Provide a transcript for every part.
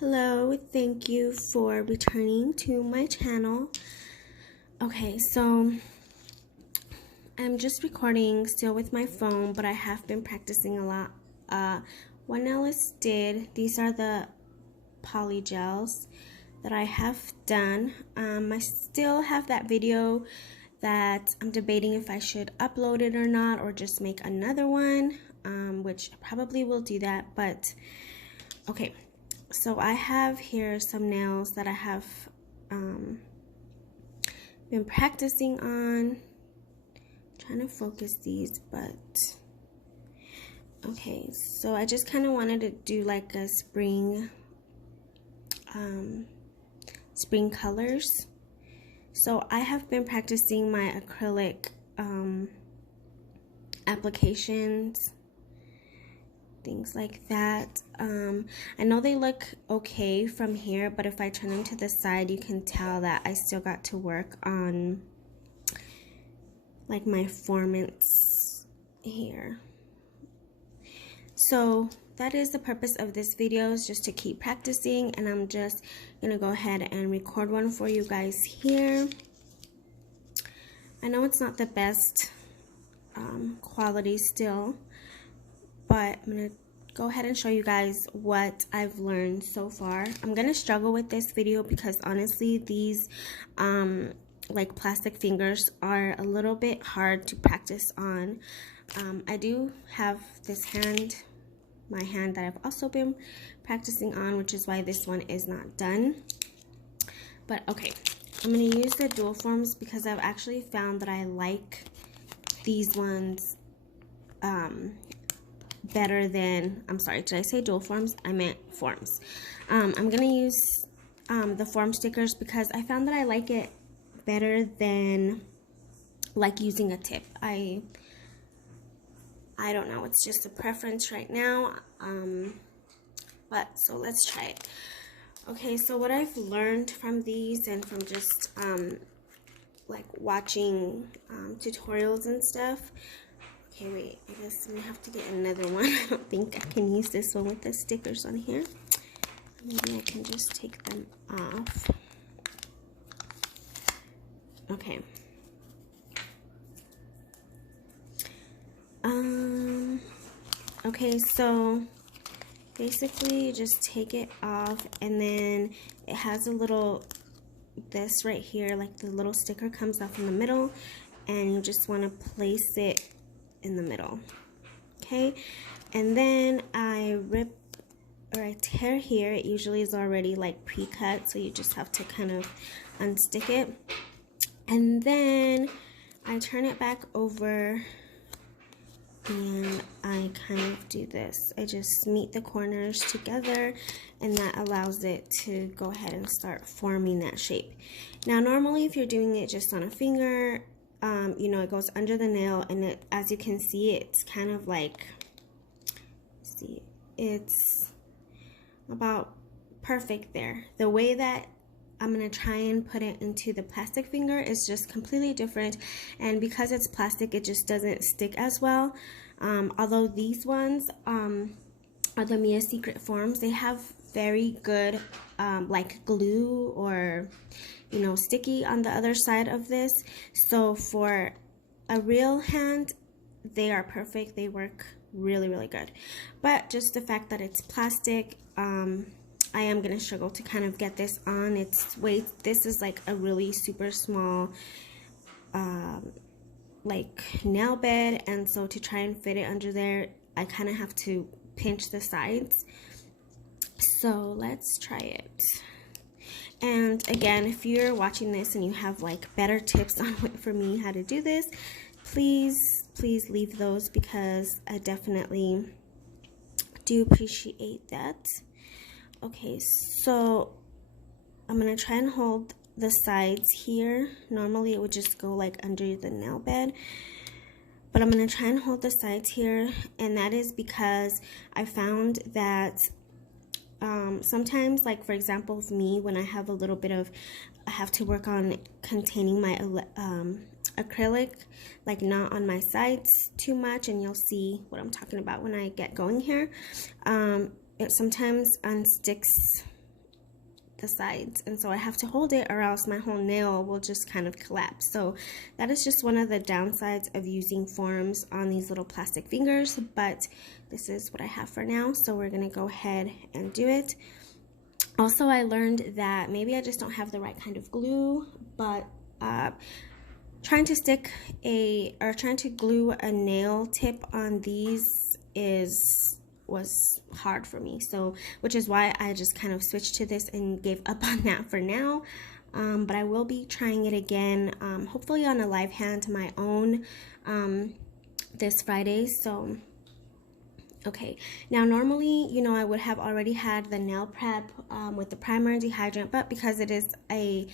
Hello, thank you for returning to my channel. Okay, so I'm just recording still with my phone, but I have been practicing a lot. What Nellis did, these are the poly gels that I have done. I still have that video that I'm debating if I should upload it or not, or just make another one, which I probably will do that, but okay. So I have here some nails that I have been practicing on. Trying to focus these, but okay. So I just kind of wanted to do like a spring colors. So I have been practicing my acrylic applications, things like that. I know they look okay from here, but if I turn them to the side, you can tell that I still got to work on like my formants here. So that is the purpose of this video, is just to keep practicing, and I'm just gonna go ahead and record one for you guys here. I know it's not the best quality still, but I'm gonna go ahead and show you guys what I've learned so far. I'm gonna struggle with this video because honestly these like plastic fingers are a little bit hard to practice on. I do have this hand, my hand, that I've also been practicing on, which is why this one is not done. But okay, I'm gonna use the dual forms because I've actually found that I like these ones better than, I'm sorry, did I say dual forms? I meant forms. I'm gonna use the form stickers because I found that I like it better than like using a tip. I don't know, it's just a preference right now. But so let's try it. Okay, so what I've learned from these and from just like watching tutorials and stuff. Okay, wait, I guess I'm gonna have to get another one. I don't think I can use this one with the stickers on here. Maybe I can just take them off. Okay. Okay, so basically you just take it off, and then it has a little, this right here, like the little sticker comes off in the middle, and you just want to place it in the middle. Okay, and then I rip or I tear here. It usually is already like pre-cut, so you just have to kind of unstick it, and then I turn it back over and I kind of do this. I just meet the corners together, and that allows it to go ahead and start forming that shape. Now normally if you're doing it just on a finger, you know, it goes under the nail, and it, as you can see, it's kind of like, see, it's about perfect there. The way that I'm gonna try and put it into the plastic finger is just completely different, and because it's plastic, it just doesn't stick as well. Although these ones are the Mia Secret forms, they have very good like glue or, you know, sticky on the other side of this. So for a real hand, they are perfect. They work really, really good. But just the fact that it's plastic, I am gonna struggle to kind of get this on. It's weight. This is like a really super small like nail bed, and so to try and fit it under there, I kind of have to pinch the sides. So let's try it. And again, if you're watching this and you have like better tips on for me how to do this, please leave those, because I definitely do appreciate that. Okay, so I'm gonna try and hold the sides here. Normally it would just go like under the nail bed, but I'm gonna try and hold the sides here, and that is because I found that sometimes, like for example with me, when I have a little bit of, I have to work on containing my acrylic, like not on my sides too much, and you'll see what I'm talking about when I get going here. It sometimes unsticks the sides, and so I have to hold it or else my whole nail will just kind of collapse. So that is just one of the downsides of using forms on these little plastic fingers, but this is what I have for now, so we're gonna go ahead and do it. Also, I learned that maybe I just don't have the right kind of glue, but trying to glue a nail tip on these was hard for me, so which is why I just kind of switched to this and gave up on that for now. But I will be trying it again, hopefully on a live hand my own this Friday. So okay, now normally, you know, I would have already had the nail prep with the primer and dehydrant, but because it is a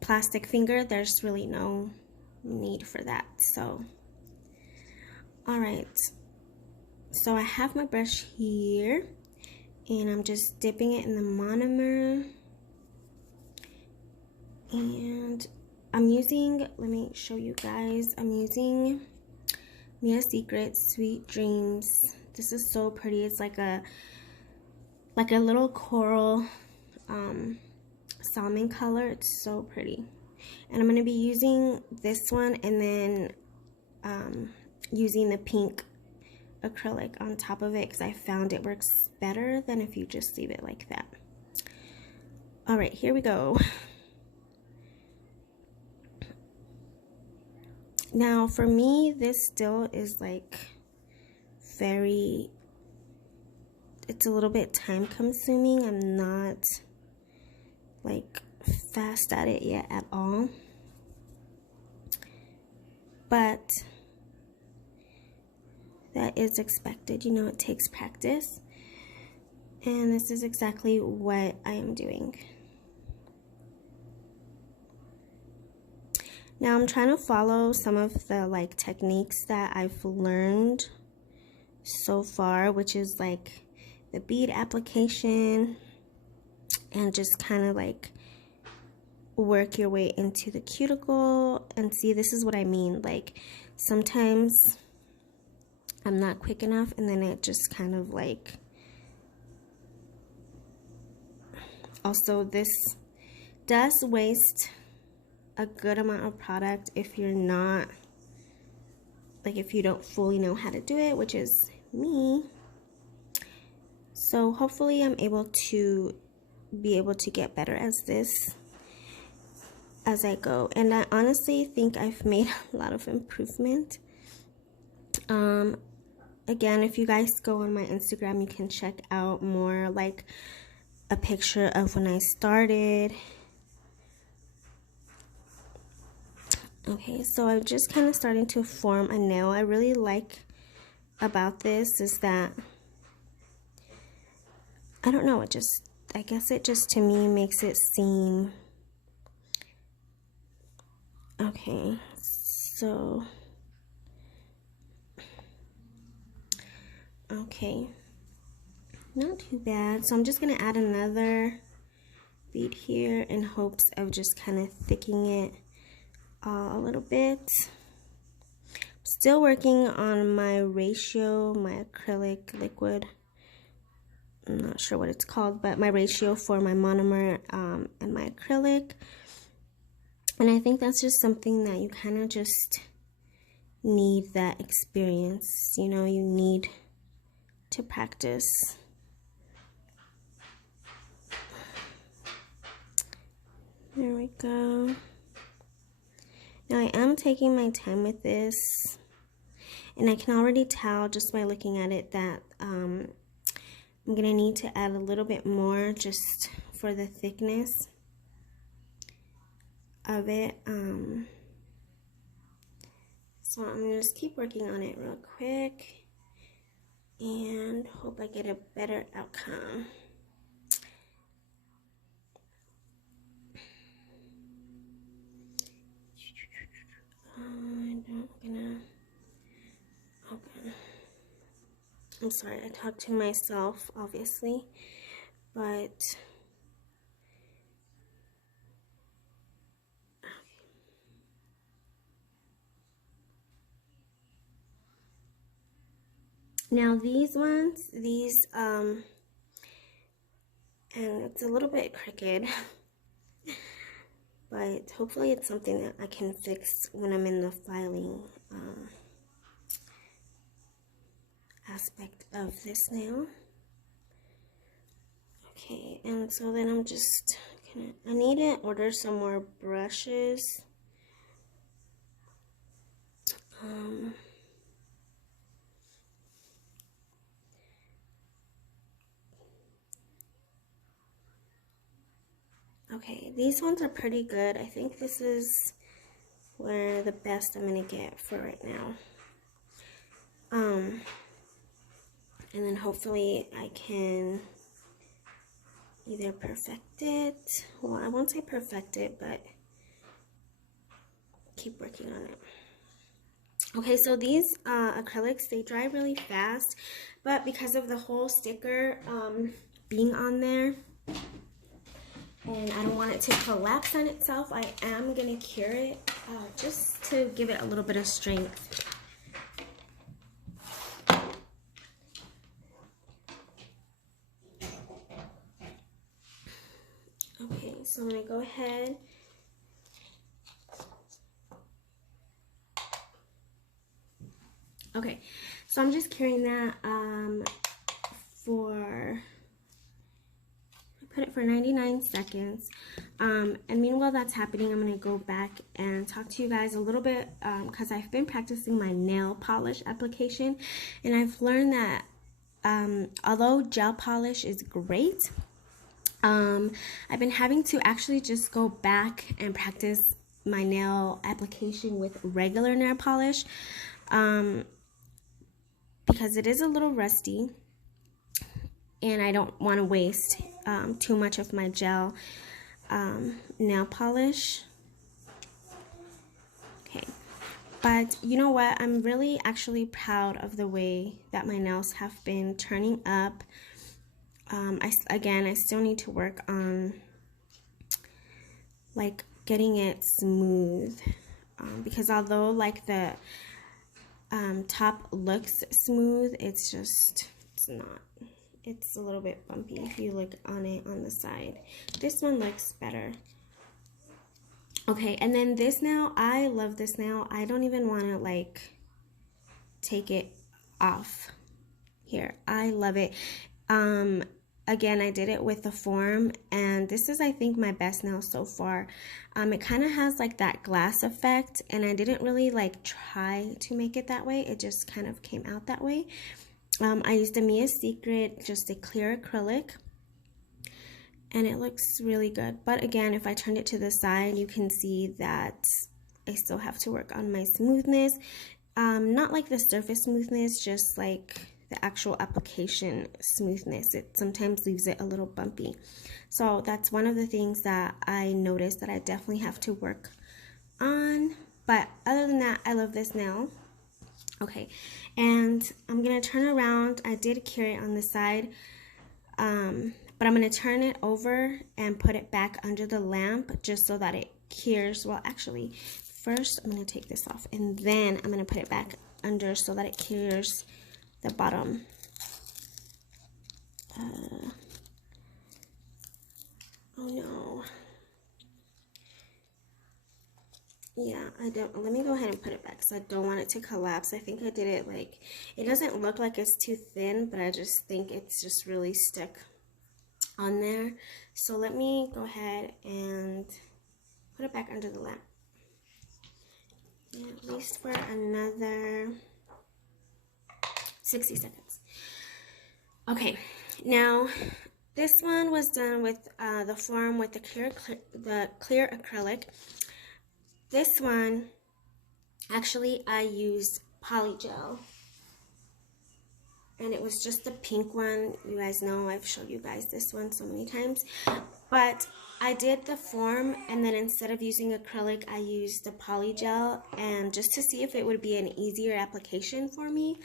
plastic finger, there's really no need for that. So all right, so I have my brush here and I'm just dipping it in the monomer, and I'm using, let me show you guys, I'm using Mia Secret Sweet Dreams. This is so pretty. It's like a little coral salmon color. It's so pretty. And I'm going to be using this one and then using the pink acrylic on top of it because I found it works better than if you just leave it like that. All right, here we go. Now for me, this still is like it's a little bit time consuming. I'm not like fast at it yet at all, but that is expected. You know, it takes practice, and this is exactly what I am doing. Now I'm trying to follow some of the like techniques that I've learned so far, which is like the bead application and just kind of like work your way into the cuticle. And see, this is what I mean, like sometimes I'm not quick enough and then it just kind of like, also this does waste a good amount of product if you're not, like if you don't fully know how to do it, which is me. So hopefully I'm able to get better as this as I go, and I honestly think I've made a lot of improvement. Again, if you guys go on my Instagram, you can check out more like a picture of when I started. Okay, so I'm just kind of starting to form a nail. I really like about this is that, I don't know, I guess it just to me makes it seem, okay, so, okay, not too bad. So I'm just going to add another bead here in hopes of just kind of thickening it a little bit. Still working on my ratio, my acrylic liquid. I'm not sure what it's called, but my ratio for my monomer and my acrylic. And I think that's just something that you kind of just need that experience. You know, you need to practice. There we go. Now I am taking my time with this, and I can already tell just by looking at it that I'm gonna need to add a little bit more just for the thickness of it. So I'm gonna just keep working on it real quick and hope I get a better outcome. I'm sorry, I talk to myself, obviously, but now these ones, and it's a little bit crooked, but hopefully it's something that I can fix when I'm in the filing aspect of this nail. Okay, and so then I'm just I need to order some more brushes. Okay, these ones are pretty good. I think this is where the best I'm gonna get for right now. And then hopefully I can either perfect it. Well, I won't say perfect it, but keep working on it. Okay, so these acrylics, they dry really fast, but because of the whole sticker being on there, and I don't want it to collapse on itself, I am going to cure it just to give it a little bit of strength. Okay, so I'm going to go ahead . Okay, so I'm just curing that put it for 99 seconds. And meanwhile that's happening, I'm going to go back and talk to you guys a little bit because I've been practicing my nail polish application, and I've learned that although gel polish is great, I've been having to actually just go back and practice my nail application with regular nail polish because it is a little rusty, and I don't want to waste too much of my gel nail polish. Okay, but you know what? I'm really actually proud of the way that my nails have been turning up. Again, I still need to work on like getting it smooth because although like the top looks smooth, it's not. It's a little bit bumpy if you look on it on the side. This one looks better. Okay, and then this nail, I love this nail. I don't even want to like take it off here. I love it. Again, I did it with the form, and this is, I think, my best nail so far. It kind of has like that glass effect, and I didn't really like try to make it that way. It just kind of came out that way. I used a Mia's Secret, just a clear acrylic, and it looks really good. But again, if I turned it to the side, you can see that I still have to work on my smoothness. Not like the surface smoothness, just like the actual application smoothness. It sometimes leaves it a little bumpy. So that's one of the things that I noticed that I definitely have to work on. But other than that, I love this nail. Okay, and I'm going to turn around. I did cure it on the side, but I'm going to turn it over and put it back under the lamp just so that it cures. Well, actually, first I'm going to take this off, and then I'm going to put it back under so that it cures the bottom. Oh no. Yeah, I don't. Let me go ahead and put it back because I don't want it to collapse. I think I did it like, it doesn't look like it's too thin, but I just think it's just really stuck on there. So let me go ahead and put it back under the lamp. Yeah, at least for another 60 seconds. Okay, now this one was done with the form with the clear acrylic. This one, actually, I used polygel, and it was just the pink one. You guys know I've showed you guys this one so many times, but I did the form, and then instead of using acrylic, I used the polygel, and just to see if it would be an easier application for me,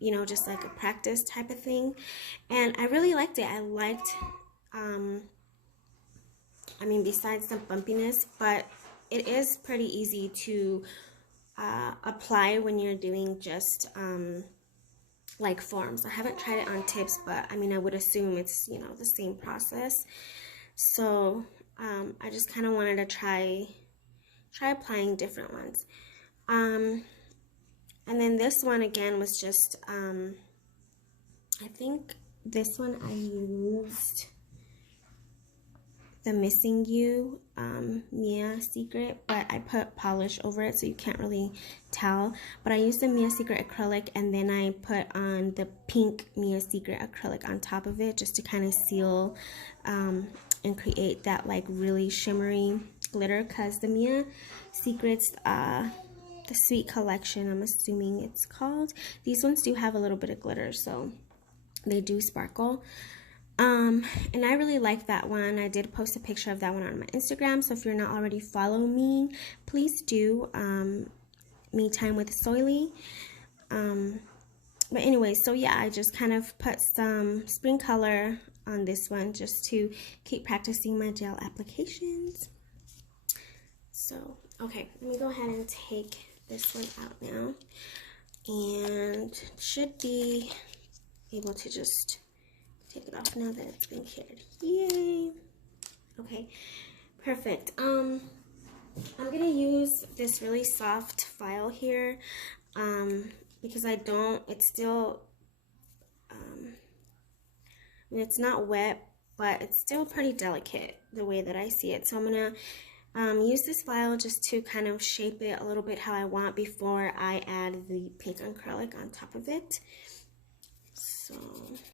you know, just like a practice type of thing, and I really liked it. I liked, I mean, besides the bumpiness, but it is pretty easy to apply when you're doing just like forms. I haven't tried it on tips, but I mean, I would assume it's, you know, the same process. So I just kind of wanted to try applying different ones. And then this one again was just, I think this one I used the Missing You Mia Secret, but I put polish over it so you can't really tell. But I used the Mia Secret acrylic, and then I put on the pink Mia Secret acrylic on top of it just to kind of seal and create that like really shimmery glitter, because the Mia Secrets, the Sweet Collection, I'm assuming it's called, these ones do have a little bit of glitter, so they do sparkle. And I really like that one. I did post a picture of that one on my Instagram, so if you're not already following me, please do. Me Time with Soily. But anyway, so yeah, I just kind of put some spring color on this one just to keep practicing my gel applications. So, okay, let me go ahead and take this one out now. And should be able to just take it off now that it's been cured. Yay! Okay, perfect. I'm gonna use this really soft file here because it's still, it's not wet, but it's still pretty delicate the way that I see it. So I'm gonna use this file just to kind of shape it a little bit how I want before I add the pink acrylic on top of it. So